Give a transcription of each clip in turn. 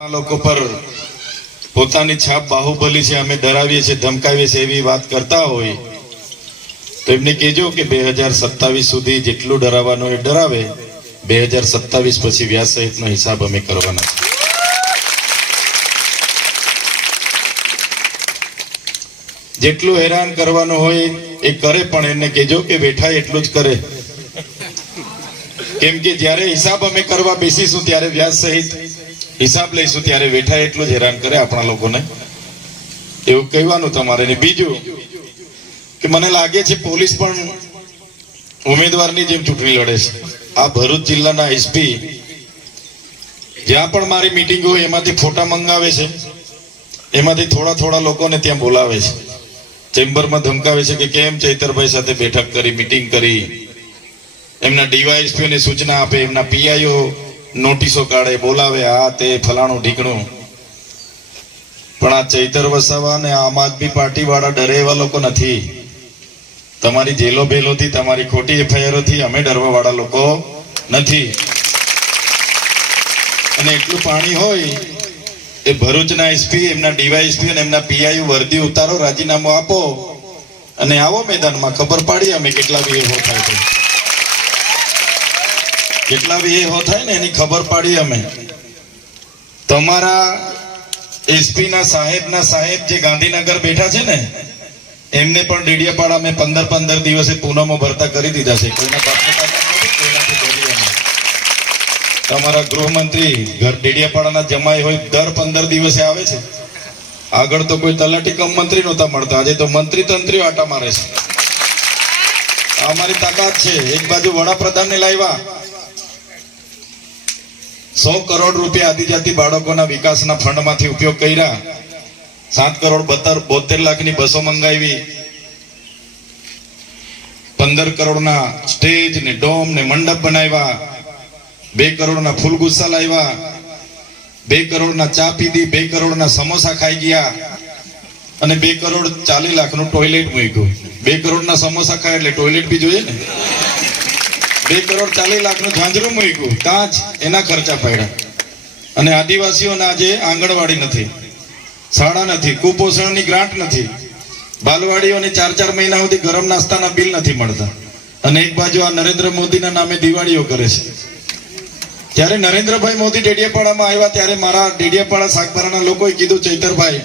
લોકો પર પોતાની છાપ બાહુબલી છે, અમે ડરાવીએ છીએ, ધમકાવીએ છીએ એવી વાત કરતા હોય તો એમને કહેજો કે 2027 સુધી જેટલું ડરાવવાનું એ ડરાવે, 2027 પછી વ્યાજ સહિતનો હિસાબ અમે કરવાના છે. જેટલું હેરાન કરવાનું હોય એ કરે, પણ એને કહેજો કે બેઠા એટલું જ કરે, કેમ કે જ્યારે હિસાબ અમે કરવા બેસીશું ત્યારે વ્યાજ સહિત હિસાબ લઈશું ત્યારે બેઠા એટલું જ હેરાન કરે આપણા લોકોને, એવું કહેવાનું તમારે. ને બીજું કે મને લાગે છે પોલીસ પણ ઉમેદવારની જેમ ચૂંટણી લડે છે. આ ભરૂચ જિલ્લાના એસપી જ્યાં પણ મારી મીટિંગ હોય એમાંથી ફોટા મંગાવે છે, એમાંથી થોડા લોકોને ત્યાં બોલાવે છે, ચેમ્બરમાં ધમકાવે છે કે કેમ ચૈતરભાઈ સાથે બેઠક કરી, મીટિંગ કરી, એમના ડીવાયએસપીઓને સૂચના આપે, એમના પીઆઈઓ નોટિસો કાઢે, બોલાવે, આ તે ફલાણું ઢીકણું. પણ આ ચૈતર વસાવા અને આમ આદમી પાર્ટી વાળા ડરે એવા લોકો નથી. તમારી જેલો બેલોથી, તમારી ખોટી એફઆઈઆરોથી અમે ડરવા વાળા લોકો નથી. અને એટલું પાણી હોય એ ભરૂચના એસપી, એમના ડીવાયએસપી અને એમના પીઆઈ વર્દી ઉતારો, રાજીનામું આપો અને આવો મેદાનમાં, ખબર પાડી અમે કેટલા બી એવો થાય છે, કેટલા બી એ થાય ને એની ખબર પાડી અમે. તમારા એસપી ના સાહેબ જે ગાંધીનગર બેઠા છે ને, એમને પણ ડેડિયાપાડા મેં 15 દિવસે પૂનમો ભરતા કરી દીધા છે. કોઈના બાપને કોઈનાથી ડરી અમે. તમારા ગૃહમંત્રી ડેડિયાપાડાના જમાઈ હોય, દર 15 દિવસે આવે છે. આગળ તો કોઈ તલાટી કમ મંત્રી નહોતા મળતા, આજે તો મંત્રી તંત્રીઓ આટા મારે છે. અમારી તાકાત છે. એક બાજુ વડાપ્રધાન ને લાવ્યા, 100 કરોડ રૂપિયા આદિજાતિ બાળકોના વિકાસના ફંડમાંથી ઉપયોગ કર્યા, 7 કરોડ 72 લાખની બસો મંગાવી, 15 કરોડના સ્ટેજ ને ડોમ ને મંડપ બનાવ્યા, 2 કરોડના ફૂલ ગુસ્સા લાવ્યા, 2 કરોડના ચા પીધી, 2 કરોડના સમોસા ખાઈ ગયા અને 2 કરોડ 40 લાખનું ટોયલેટ મૂક્યું. 2 કરોડના સમોસા ખાય એટલે ટોયલેટ બી જોઈએ ને. 2 કરોડ 40 લાખનું ઝાંઝરું મૂક્યું, કાચ એના ખર્ચા પડ્યા. અને આદિવાસીઓના આજે આંગણવાડી નથી, શાળા નથી, કુપોષણની ગ્રાન્ટ નથી, બાલવાડીઓને 4 મહિના સુધી ગરમ નાસ્તાના બિલ નથી મળતા. અને એક બાજુ આ નરેન્દ્ર મોદીના નામે દિવાળીઓ કરે છે. ત્યારે નરેન્દ્રભાઈ મોદી ડેડિયાપાડામાં આવ્યા ત્યારે મારા ડેડિયાપાડા સાગબારાના લોકોએ કીધું, ચૈતરભાઈ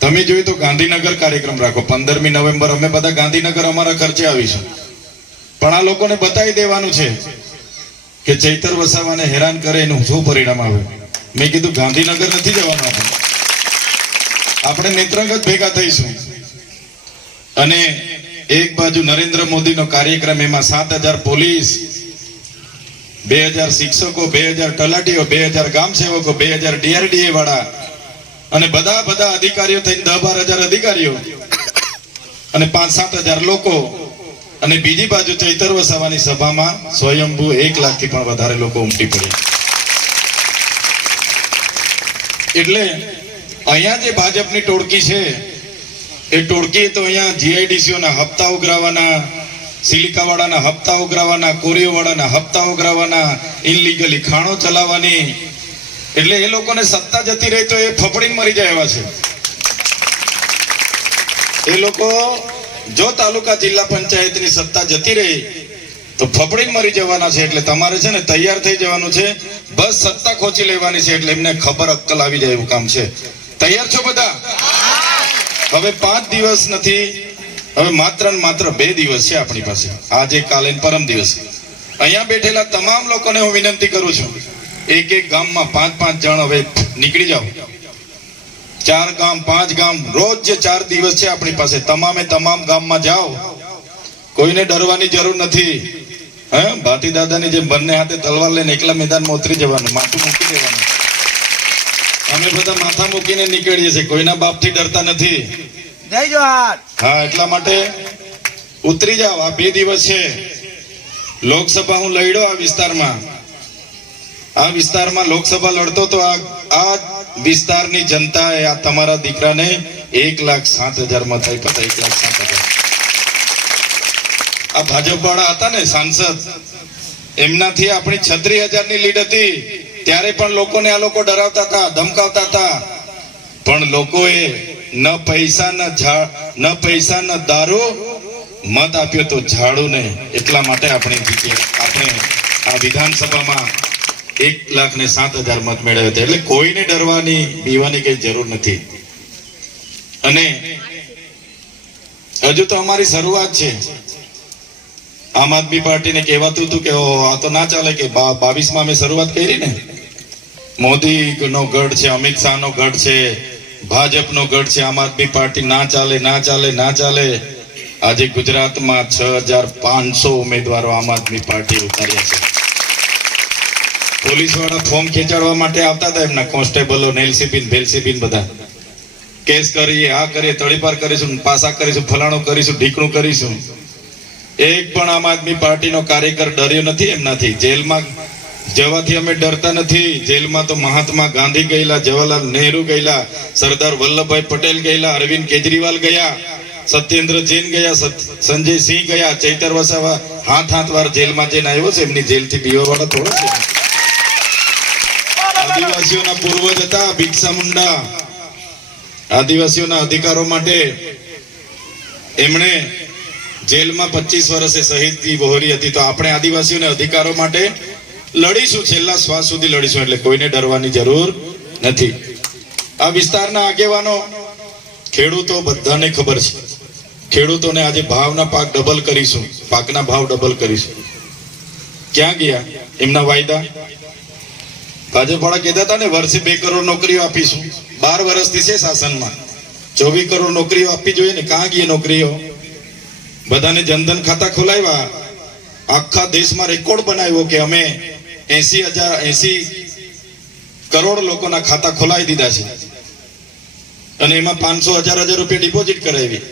તમે જોઈ તો ગાંધીનગર કાર્યક્રમ રાખો, 15મી નવેમ્બર અમે બધા ગાંધીનગર અમારા ખર્ચે આવીશું. પણ આ લોકોને બતાવી દેવાનું છે કે ચૈતર વસાવાને હેરાન કરે એનું શું પરિણામ આવે. મેં કીધું ગાંધીનગર નથી જવાનું, આપણે નેત્રંગત ભેગા થઈશું. અને એક બાજુ નરેન્દ્ર મોદીનો કાર્યક્રમ, એમાં 7000 પોલીસ, 2000 શિક્ષકો, 2000 તલાટીઓ, 2000 ગામ સેવકો, 2000 DRDA વાળા અને બધા અધિકારીઓ થઈને 10-12 હજાર અધિકારીઓ અને 5-7 હજાર લોકો. અને બીજી બાજુ ચૈતર વસાવાની સભામાં સ્વયંભૂ 1 લાખથી પણ વધારે લોકો ઉમટી પડ્યા. એટલે અહીંયા જે ભાજપની ટોળકી છે એ ટોળકી તો અહીંયા GIDCઓના હપ્તા ઉઘરાવાના, સિલિકાવાળાના હપ્તા ઉઘરાવાના, કોરીઓવાળાના હપ્તા ઉઘરાવાના, ઇનલીગલી ખાણો ચલાવવાની. એટલે એ લોકોને સત્તા જતી રહી તો એ ફફડીને મરી જાય એવા છે. એ લોકો જો તાલુકા જિલ્લા પંચાયતની સત્તા જતી રહી તો ફફડીને મરી જવાના છે. એટલે તમારે છે ને તૈયાર થઈ જવાનું છે, બસ સત્તા ખોચી લેવાની છે. એટલે એમને ખબર અક્કલ આવી જાય એવું કામ છે. તૈયાર છો બધા? હવે 5 દિવસ નથી, હવે માત્ર 2 દિવસ છે આપણી પાસે, આજે, કાલે, પરમ દિવસ. અહીંયા બેઠેલા તમામ લોકોને હું વિનંતી કરું છું, એક ગામમાં 5-5 જણ હવે નીકળી જાઓ. 4 ગામ 5 ગામ, રોજ જે 4 દિવસ છે આપણી પાસે, તમામ ગામમાં જાઓ. કોઈને ડરવાની જરૂર નથી. ભાટી દાદાની જેમ બંને હાથે તલવાર લઈને એકલા મેદાનમાં ઉતરી જવાનું, માથું મૂકી દેવાનું. અમે બધા માથા મૂકીને નીકળીએ છીએ, કોઈના બાપથી ડરતા નથી. જય જોહાર. હા, એટલા માટે ઉતરી જાઓ. આ 2 દિવસ છે. લોકસભા હું લડ્યો આ વિસ્તારમાં લોકસભા લડતો તો આ વિસ્તારની જનતાએ આ તમારા દીકરાને 1,07,000 માં થઈ પતા 1,07,000. આ ભાજપ વાળા હતા ને સાંસદ, એમનાથી આપણી 36,000 ની લીડ હતી. ત્યારે પણ લોકોને આ લોકો ડરાવતા હતા, ધમકાવતા હતા, પણ લોકોએ ન પૈસા ન દારૂ, મત આપ્યો તો ઝાડુને. એટલા માટે આપણે આ વિધાનસભામાં 1,07,000 મત મેળવ્યા હતા. એટલે કોઈને ડરવાની બીવાની કઈ જરૂર નથી. અને હજુ તો અમારી શરૂઆત છે. આમ આદમી પાર્ટીને કહેવાતું હતું કે આ તો ના ચાલે, કે 22માં અમે શરૂઆત કરી ને, મોદી નો ગઢ છે, અમિત શાહ નો ગઢ છે, ભાજપનો ગઢ છે, આમ આદમી પાર્ટી ના ચાલે, ના ચાલે, ના ચાલે. આજે ગુજરાતમાં 6,500 ઉમેદવારો આમ આદમી પાર્ટી ઉતાર્યા છે. પોલીસ વાળા ફોર્મ ખેંચાડવા માટે આવતા હતા, એમના કોન્સ્ટેબલો, નેલસીબીન, બેલસીબીન બધા કેસ કરીએ, આ કરીએ, તળીપાર કરીશું, પાસા કરીશું, ફલાણું કરીશું, ઢીકણું કરીશું. એક પણ આમ આદમી પાર્ટીનો કાર્યકર ડર્યો નથી એમનાથી. જેલમાં જવાથી અમે ડરતા નથી. જેલમાં તો મહાત્મા ગાંધી ગયેલા, જવાહરલાલ નહેરુ ગયેલા, સરદાર વલ્લભભાઈ પટેલ ગયેલા, અરવિંદ કેજરીવાલ ગયા, સત્યેન્દ્ર જૈન ગયા, સંજય સિંહ ગયા, ચૈતર વસાવા હાથ વાર જેલમાં જઈને આવ્યો છે. એમની જેલથી બીવા વાળા થોડો છે. આદિવાસીઓના પૂર્વજ હતા બિરસા મુંડા. આદિવાસીઓના અધિકારો માટે એમણે જેલમાં 25 વર્ષે શહીદગી વહોરી હતી. તો આપણે આદિવાસીઓના અધિકારો માટે લડીશું, છેલ્લા શ્વાસ સુધી લડીશું. એટલે કોઈને ડરવાની જરૂર નથી. આ વિસ્તારના આગેવાનો, ખેડૂતો બધાને ખબર છે. ખેડૂતોને આજે ભાવના પાક ડબલ કરીશું, પાકના ભાવ ડબલ કરીશું. ક્યાં ગયા એમના વાયદા? ભાજપ વાળા કહેતા હતા ને વર્ષે 2 કરોડ નોકરીઓ આપીશું. 12 વર્ષથી છે શાસનમાં, 24 કરોડ નોકરીઓ આપવી જોઈએ ને. ક્યાં ગઈ નોકરીઓ? બધાને જનધન ખાતા ખોલાવ્યા. આખા દેશમાં રેકોર્ડ બનાવ્યો કે અમે 80 કરોડ લોકોના ખાતા ખોલાવી દીધા છે. અને એમાં 500,000 રૂપિયા ડિપોઝિટ કરાવી.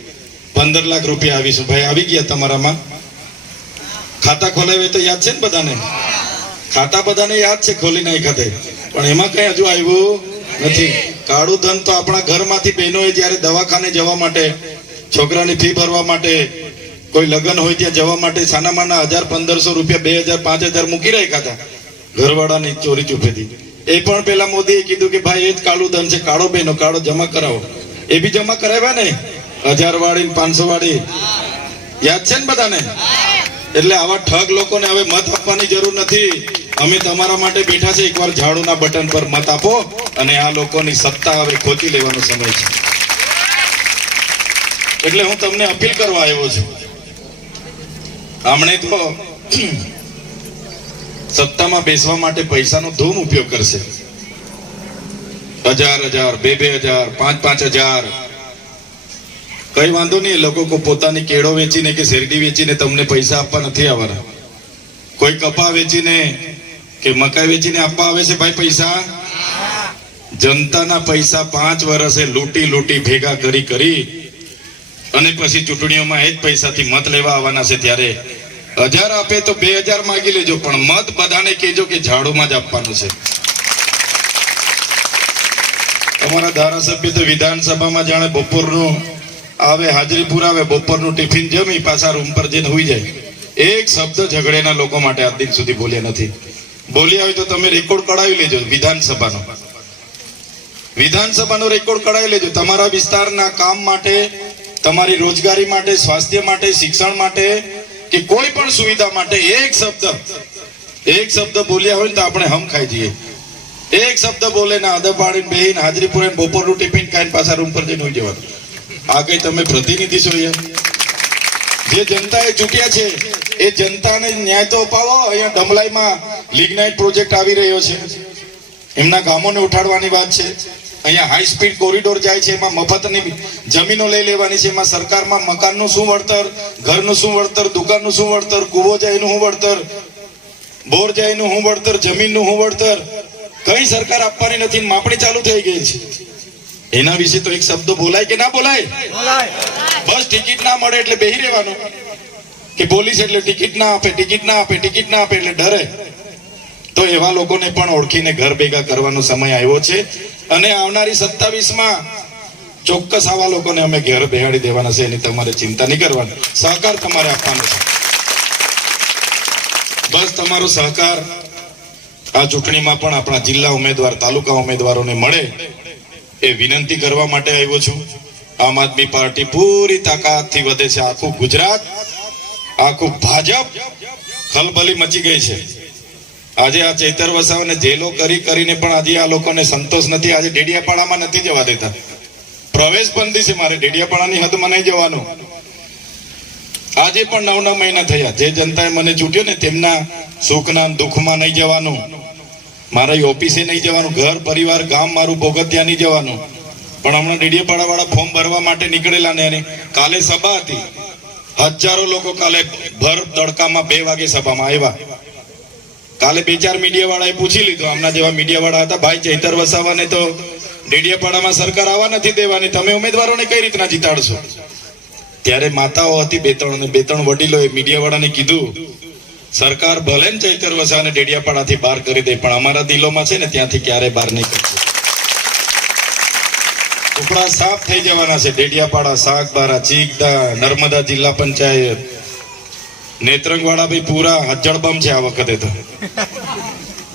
15 લાખ રૂપિયા આવીશું. ભાઈ આવી ગયા તમારામાં? ખાતા ખોલાવે તો યાદ છે ને બધાને? ખાતા બધાને યાદ છે, ખોલી નાખ્યા તે, પણ એમાં કઈ હજુ આવ્યું નથી. કાળું ધન તો આપણા ઘરમાંથી બહેનોએ જયારે દવાખાને જવા માટે, છોકરાની ફી ભરવા માટે, કોઈ લગ્ન હોય ત્યાં જવા માટે સાનામાના 1,000-1,500 રૂપિયા, 2,000-5,000 મૂકી રાખ્યા હતા ઘરવાળાની ચોરી ચૂપેથી. એ પણ પેલા મોદીએ કીધું કે ભાઈ એ જ કાળું ધન છે, કાળો બહેનો કાળો જમા કરાવો. એ બી જમા કરાવ્યા ને, 1000 વાળી 500 વાળી. યાદ છે ને બધાને? એટલે આવા ઠગ લોકોને હવે મત આપવાની જરૂર નથી. અમે તમારા માટે બેઠા છે. એકવાર ઝાડુના બટન પર મત આપો અને આ લોકોની સત્તા હવે ખોતી લેવાનો સમય છે. એટલે હું તમને અપીલ કરવા આવ્યો છું. હમણે તો સત્તામાં બેસવા માટે પૈસાનો ધૂમ ઉપયોગ કરશે. 1,000-1,000, 2,000, 5,000. કઈ વાંધો નહીં. લોકો પોતાની કેળો વેચીને કે શેરડી વેચીને તમને પૈસા આપવા નથી આવવાના. કોઈ કપા વેચીને કે મકાઈ વેચીને આપવા આવે છે ભાઈ પૈસા. જનતાના પૈસા 5 વર્ષે લૂંટી ભેગા કરી અને પછી ચૂંટણીઓમાં એ જ પૈસાથી મત લેવા આવવાના છે. ત્યારે 1,000 આપે તો 2,000 માંગી લેજો, પણ મત બધાને કહેજો કે ઝાડુમાં જ આપવાનું છે. તમારા ધારાસભ્ય તો વિધાનસભામાં જાણે બપોરનું આવે, હાજરી પુરાવે, બપોરનું ટિફિન જમી પાછા રૂમ પર જઈને હોઈ જાય. એક શબ્દ ઝઘડેના લોકો માટે આજ દિન સુધી બોલ્યા નથી. બોલ્યા હોય તો તમે રેકોર્ડ કઢાવી લેજો. વિધાનસભાનો રેકોર્ડ કઢાવી લેજો. તમારા વિસ્તારના કામ માટે, તમારી રોજગારી માટે, સ્વાસ્થ્ય માટે, શિક્ષણ માટે કે કોઈ પણ સુવિધા માટે એક શબ્દ બોલ્યા હોય તો આપણે હમ ખાઈ જઈએ. એક શબ્દ બોલે ને આદા પાડીને બેહીને હાજરી પુરાઈને બપોરનું ટિફિન ખાઈને પાછા રૂમ પર જઈને હોઈ જવાનું. આ કઈ તમે પ્રતિનિધિ છો? જે જનતાએ ચૂંટ્યા છે એ જનતાને ન્યાય તો અપાવો. અહીંયા ડમલાઈમાં લિગ્નાઇટ પ્રોજેક્ટ આવી રહ્યો છે, એમના ગામોને ઉઠાડવાની વાત છે. અહીંયા હાઈ સ્પીડ કોરિડોર જાય છે, એમાં મફતની જમીનો લઈ લેવાની છે. એમાં સરકારમાં મકાનનું શું વળતર, ઘરનું શું વળતર, દુકાનનું શું વળતર, કૂવો જાય એનું શું વળતર, બોર જાય એનું શું વળતર, જમીનનું શું વળતર, કઈ સરકાર આપવાની નથી. માપણી ચાલુ થઈ ગઈ છે. એના વિશે તો એક શબ્દ બોલાય કે ના બોલાય? બસ ટિકિટ ના મળે એટલે બેહી રહેવાનું કે પોલીસ એટલે ટિકિટ ના આપે એટલે ડરે. તો એવા લોકોને પણ ઓળખીને ઘર ભેગા કરવાનો સમય આવ્યો છે. અને આવનારી 27માં ચોક્કસ આવા લોકોને અમે ઘર બેહાડી દેવાના છે. એની તમારે ચિંતા નહીં કરવાની. સહકાર તમારે આપવાનો છે. બસ તમારો સહકાર આ ચૂંટણીમાં પણ આપણા જિલ્લા ઉમેદવાર તાલુકા ઉમેદવારોને મળે એ વિનંતી કરવા માટે આવ્યો છું. આમ આદમી પાર્ટી પૂરી તાકાતથી વધે છે. આખું ગુજરાત, આખું ભાજપ ખલબલી મચી ગઈ છે. આજે આ ચૈતર વસાવાને જેલો કરીને પણ આજે આ લોકોને સંતોષ નથી. આજે ડેડિયાપાડામાં નથી જવા દેતા. પ્રવેશ બંધી છે. મારે ડેડિયાપાડાની હદમાં નહીં જવાનું. આજે પણ 9 મહિના થયા. જે જનતાએ મને ચૂંટ્યો ને તેમના સુખના દુઃખમાં નહીં જવાનું. મારા ઓફિસે નહીં જવાનું. ઘર પરિવાર ગામ મારું ભોગતિયા નહીં જવાનું. પણ હમણાં ડેડિયાપાડા વાળા ફોર્મ ભરવા માટે નીકળેલા ને કાલે સભા હતી. હજારો લોકો કાલે ભર તડકામાં 2 વાગે સભામાં આવ્યા. કાલે 2-4 મીડિયા વાળાએ પૂછી લીધું, આમના જેવા મીડિયા વાળા હતા, ભાઈ ચૈતર વસાવાને તો ડેડિયાપાડામાં સરકાર આવવા નથી દેવાની, તમે ઉમેદવારોને કઈ રીતના જીતાડશો? ત્યારે માતાઓ હતી 2-3 વડીલોએ મીડિયા વાળાને કીધું, સરકાર ભલે ને ચૈતર વસાવાને ડેડિયાપાડાથી બહાર કરી દે, પણ અમારા દિલોમાં છે ને ત્યાંથી ક્યારે બહાર નહીં કરશે. ટુકડા સાફ થઈ જવાના છે. ડેડિયાપાડા, સાગબારા, ચીકદા, નર્મદા જિલ્લા પંચાયત, નેત્રંગ વાળા ભાઈ પૂરા હજ્જડબમ છે આ વખતે તો.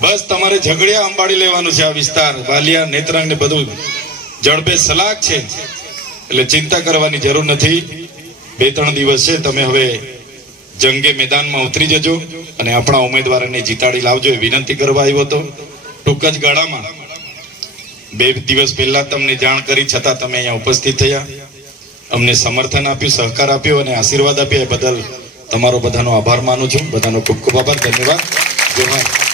બસ તમારે ઝઘડિયા અંબાડી લેવાનું છે. આ વિસ્તાર વાલિયા, નેત્રંગ ને બધું જડબે સલાક છે. એટલે ચિંતા કરવાની જરૂર નથી. 2-3 દિવસ છે. તમે હવે જંગે મેદાનમાં ઉતરી જજો અને આપણા ઉમેદવારોને જીતાડી લાવજો એ વિનંતી કરવા આવ્યો હતો. ટૂંક જ ગાળામાં 2 દિવસ પહેલા તમને જાણ કરી, છતાં તમે અહીંયા ઉપસ્થિત થયા, અમને સમર્થન આપ્યું, સહકાર આપ્યો અને આશીર્વાદ આપ્યા. એ બદલ તમારો બધાનો આભાર માનું છું. બધાનો ખૂબ ખૂબ આભાર. ધન્યવાદ. જય ભારત.